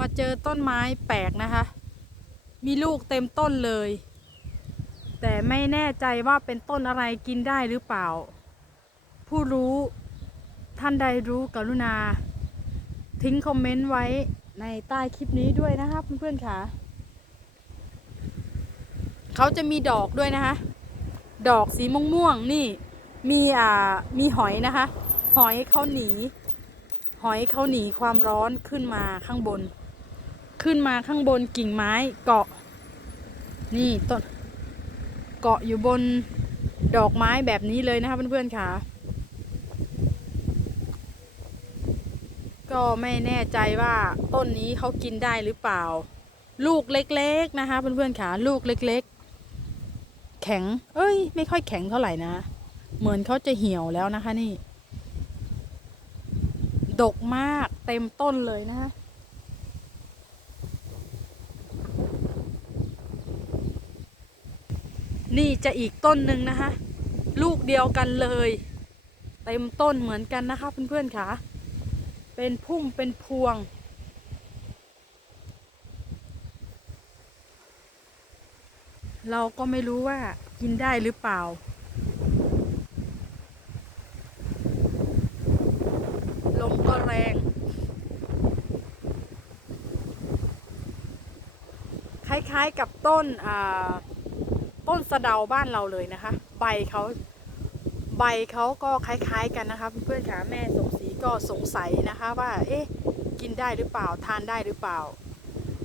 มาเจอต้นไม้แปลกนะคะ มีลูกเต็มต้นเลย แต่ไม่แน่ใจว่าเป็นต้นอะไรกินได้หรือเปล่า ผู้รู้ท่านใดรู้กรุณา ทิ้งคอมเมนต์ไว้ในใต้คลิปนี้ด้วยนะคะเพื่อนๆค่ะ เขาจะมีดอกด้วยนะคะ ดอกสีม่วงๆนี่มีอ่ามีหอยนะคะ หอยเขาหนี หอยเขาหนีความร้อนขึ้นมาข้างบน ขึ้นมาข้างบนกิ่งไม้เกาะ นี่ต้นเกาะอยู่บนดอกไม้แบบนี้เลยนะคะเพื่อนๆค่ะ ก็ไม่แน่ใจว่าต้นนี้เขากินได้หรือเปล่า ลูกเล็กๆนะคะเพื่อนๆค่ะ ลูกเล็กๆ แข็ง เอ้ย ไม่ค่อยแข็งเท่าไหร่นะ เหมือนเขาจะเหี่ยวแล้วนะคะนี่ ดกมากเต็มต้นเลยนะคะ นี่จะอีกต้นหนึ่งนะคะ ลูกเดียวกันเลย เต็มต้นเหมือนกันนะคะเพื่อนๆค่ะ เป็นพุ่มเป็นพวง เราก็ไม่รู้ว่ากินได้หรือเปล่าลมก็แรง คล้ายๆกับต้นอ่า ต้นสะเดาบ้านเราเลยนะคะ ใบเขาใบเขาก็คล้ายๆกันนะคะเพื่อนๆค่ะแม่สมศรีก็สงสัยนะคะว่า เอ๊ะกินได้หรือเปล่าทานได้หรือเปล่า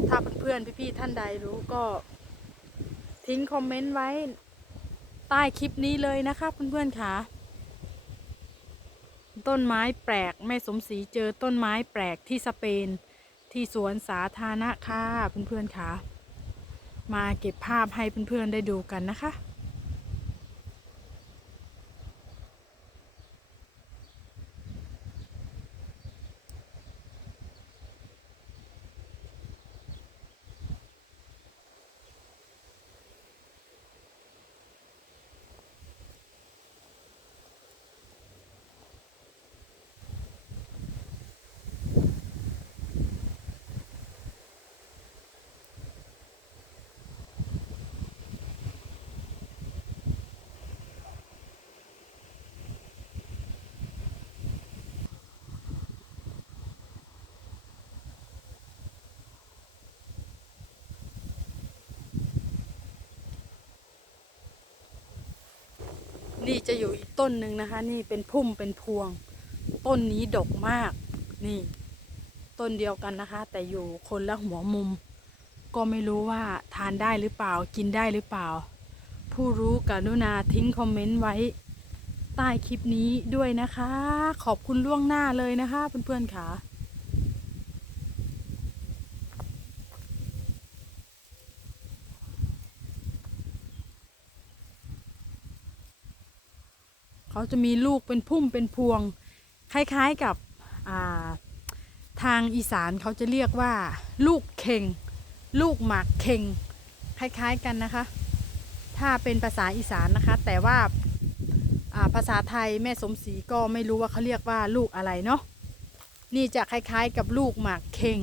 ถ้าเพื่อนๆพี่ๆท่านใดรู้ก็ ทิ้งคอมเมนต์ไว้ใต้คลิปนี้เลยนะคะเพื่อนๆค่ะต้นไม้แปลกแม่สมศรีเจอต้นไม้แปลกที่สเปน ที่สวนสาธารณะค่ะเพื่อนๆค่ะ มาเก็บภาพให้เพื่อนๆได้ดูกันนะคะ นี่จะอยู่อีกต้นหนึ่งนะคะ นี่เป็นพุ่มเป็นพวง ต้นนี้ดกมาก นี่ ต้นเดียวกันนะคะ แต่อยู่คนละหัวมุม ก็ไม่รู้ว่าทานได้หรือเปล่ากินได้หรือเปล่า ผู้รู้กรุณาทิ้งคอมเมนต์ไว้ ใต้คลิปนี้ด้วยนะคะ ขอบคุณล่วงหน้าเลยนะคะเพื่อนๆค่ะ เขาจะมีลูกเป็นพุ่มเป็นพวง คล้ายๆกับาทางอีสานเขาจะเรียกว่า ลูกเข่ง ลูกหมากเข่ง คล้ายๆกันนะคะ ถ้าเป็นภาษาอีสานนะคะ แต่ว่าอ่าภาษาไทยแม่สมศรีก็ไม่รู้ว่าเขาเรียกว่าลูกอะไรเนาะนี่จะคล้ายๆกับลูกหมากเข่ง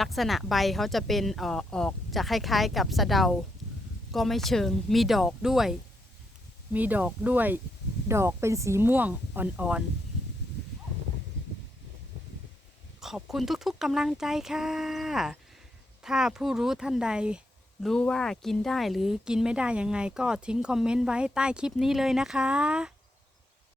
ลักษณะใบเขาจะเป็นออออกจะคล้ายๆกับสะเดา ก็ไม่เชิง มีดอกด้วย มีดอกด้วย ดอกเป็นสีม่วงอ่อนๆ ขอบคุณทุกๆกำลังใจค่ะ ถ้าผู้รู้ท่านใด รู้ว่ากินได้หรือกินไม่ได้ยังไงก็ทิ้งคอมเมนต์ไว้ใต้คลิปนี้เลยนะคะ